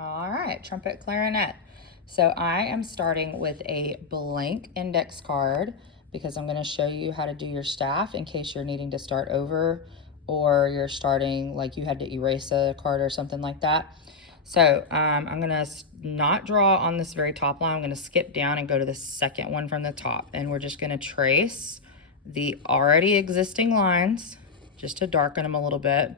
All right, trumpet, clarinet. So I am starting with a blank index card because I'm going to show you how to do your staff in case you're needing to start over or you're starting like you had to erase a card or something like that. So I'm going to not draw on this very top line. I'm going to skip down and go to the second one from the top. And we're just going to trace the already existing lines just to darken them a little bit.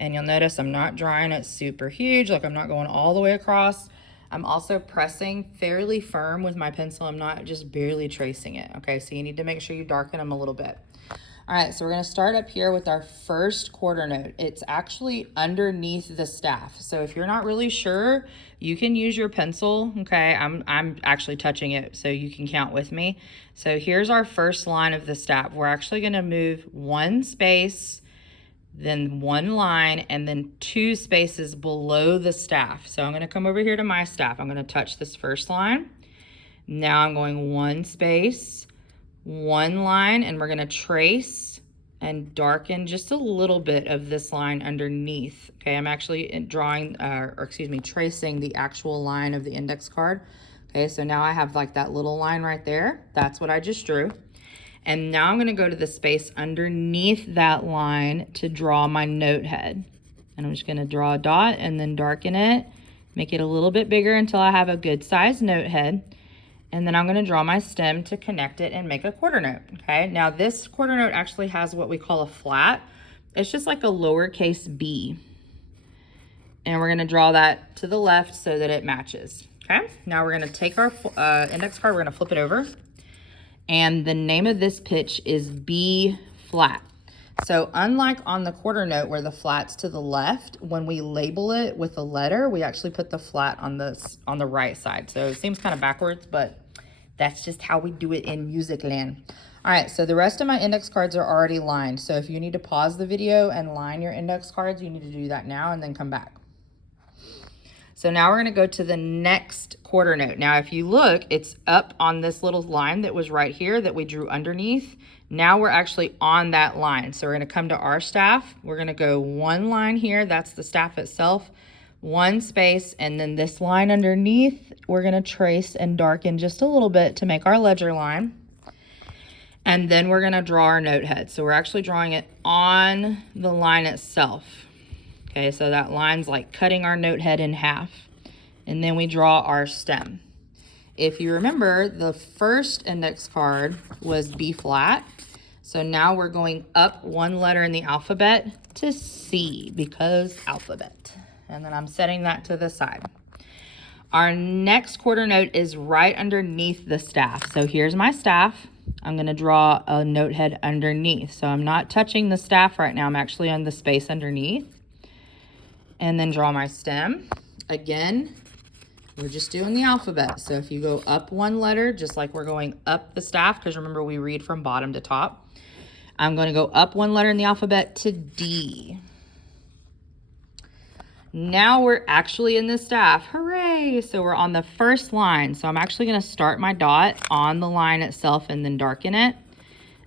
And you'll notice I'm not drawing it super huge, like I'm not going all the way across. I'm also pressing fairly firm with my pencil. I'm not just barely tracing it, okay? So you need to make sure you darken them a little bit. All right, so we're gonna start up here with our first quarter note. It's actually underneath the staff. So if you're not really sure, you can use your pencil, okay? I'm actually touching it so you can count with me. So here's our first line of the staff. We're actually gonna move one space, then one line, and then two spaces below the staff. So I'm going to come over here to my staff. I'm going to touch this first line. Now I'm going one space, one line, and we're going to trace and darken just a little bit of this line underneath. Okay, I'm actually tracing the actual line of the index card. Okay, so now I have like that little line right there. That's what I just drew. And now I'm going to go to the space underneath that line to draw my note head. And I'm just going to draw a dot and then darken it, make it a little bit bigger until I have a good sized note head. And then I'm going to draw my stem to connect it and make a quarter note. Okay, now this quarter note actually has what we call a flat. It's just like a lowercase b. And we're going to draw that to the left so that it matches. Okay, now we're going to take our index card, we're going to flip it over. And the name of this pitch is B flat. So unlike on the quarter note where the flat's to the left, when we label it with a letter, we actually put the flat on the right side. So it seems kind of backwards, but that's just how we do it in music land. All right, so the rest of my index cards are already lined. So if you need to pause the video and line your index cards, you need to do that now and then come back. So now we're going to go to the next quarter note. Now, if you look, it's up on this little line that was right here that we drew underneath. Now we're actually on that line. So we're going to come to our staff. We're going to go one line here. That's the staff itself. One space, and then this line underneath, we're going to trace and darken just a little bit to make our ledger line. And then we're going to draw our note head. So we're actually drawing it on the line itself. Okay, so that line's like cutting our note head in half. And then we draw our stem. If you remember, the first index card was B flat. So now we're going up one letter in the alphabet to C because alphabet. And then I'm setting that to the side. Our next quarter note is right underneath the staff. So here's my staff. I'm going to draw a note head underneath. So I'm not touching the staff right now. I'm actually on the space underneath. And then draw my stem. Again, we're just doing the alphabet. So if you go up one letter, just like we're going up the staff, because remember we read from bottom to top, I'm going to go up one letter in the alphabet to D. Now we're actually in the staff. Hooray! So we're on the first line. So I'm actually going to start my dot on the line itself and then darken it.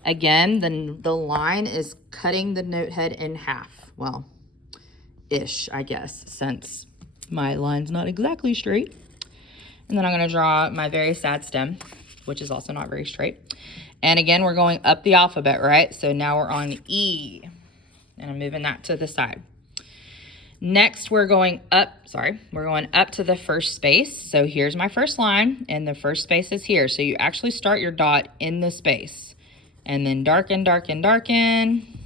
Again, the line is cutting the note head in half. Well, ish, I guess, since my line's not exactly straight. And then I'm going to draw my very sad stem, which is also not very straight. And again, we're going up the alphabet, right? So now we're on E, and I'm moving that to the side. Next, we're going up to the first space. So here's my first line, and the first space is here. So you actually start your dot in the space, and then darken, darken, darken,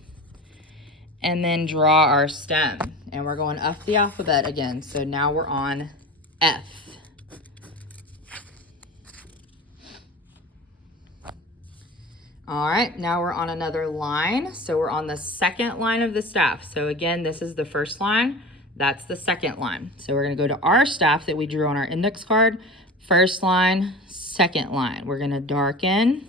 and then draw our stem. And we're going up the alphabet again. So now we're on F. All right, now we're on another line. So we're on the second line of the staff. So again, this is the first line. That's the second line. So we're gonna go to our staff that we drew on our index card. First line, second line. We're gonna darken,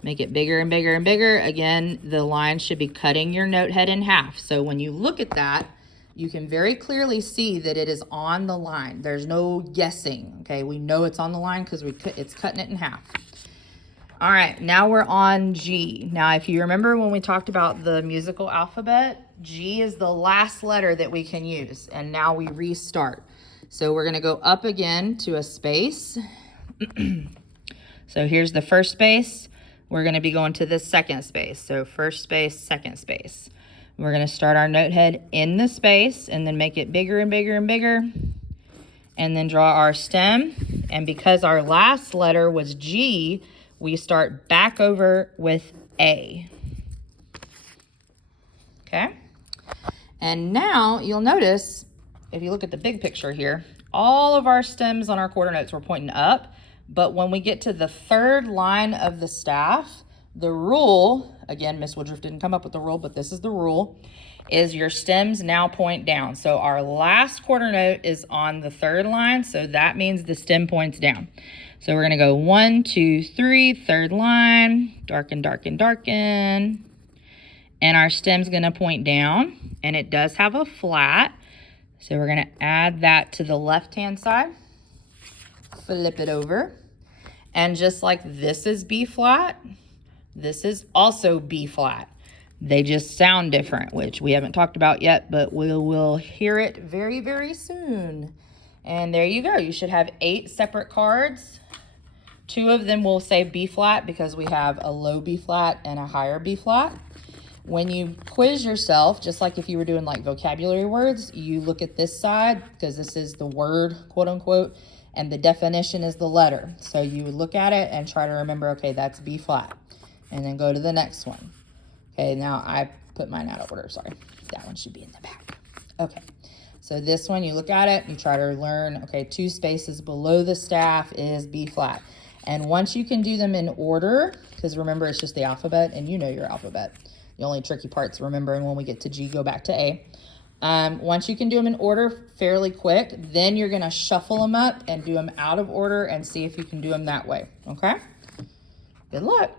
make it bigger and bigger and bigger. Again, the line should be cutting your note head in half. So when you look at that, you can very clearly see that it is on the line. There's no guessing, okay? We know it's on the line because it's cutting it in half. All right, now we're on G. Now, if you remember when we talked about the musical alphabet, G is the last letter that we can use, and now we restart. So we're gonna go up again to a space. So here's the first space. We're gonna be going to the second space. So first space, second space. We're gonna start our note head in the space and then make it bigger and bigger and bigger. And then draw our stem. And because our last letter was G, we start back over with A. Okay? And now you'll notice, if you look at the big picture here, all of our stems on our quarter notes were pointing up. But when we get to the third line of the staff, the rule, again, Miss Woodruff didn't come up with the rule, but this is the rule, is your stems now point down. So our last quarter note is on the third line, so that means the stem points down. So we're gonna go 1, 2, 3, third line, darken, darken, darken. And our stem's gonna point down, and it does have a flat. So we're gonna add that to the left-hand side, flip it over. And just like this is B flat, this is also B flat. They just sound different, which we haven't talked about yet, but we'll hear it very, very soon. And there you go. You should have 8 separate cards. 2 of them will say B flat because we have a low B flat and a higher B flat. When you quiz yourself, just like if you were doing like vocabulary words, you look at this side because this is the word, quote unquote, and the definition is the letter. So you would look at it and try to remember, okay, that's B flat. And then go to the next one. Okay, now I put mine out of order, sorry. That one should be in the back. Okay, so this one, you look at it, you try to learn, okay, 2 spaces below the staff is B flat. And once you can do them in order, because remember, it's just the alphabet, and you know your alphabet. The only tricky part's remembering when we get to G, go back to A. Once you can do them in order fairly quick, then you're gonna shuffle them up and do them out of order and see if you can do them that way, okay? Good luck.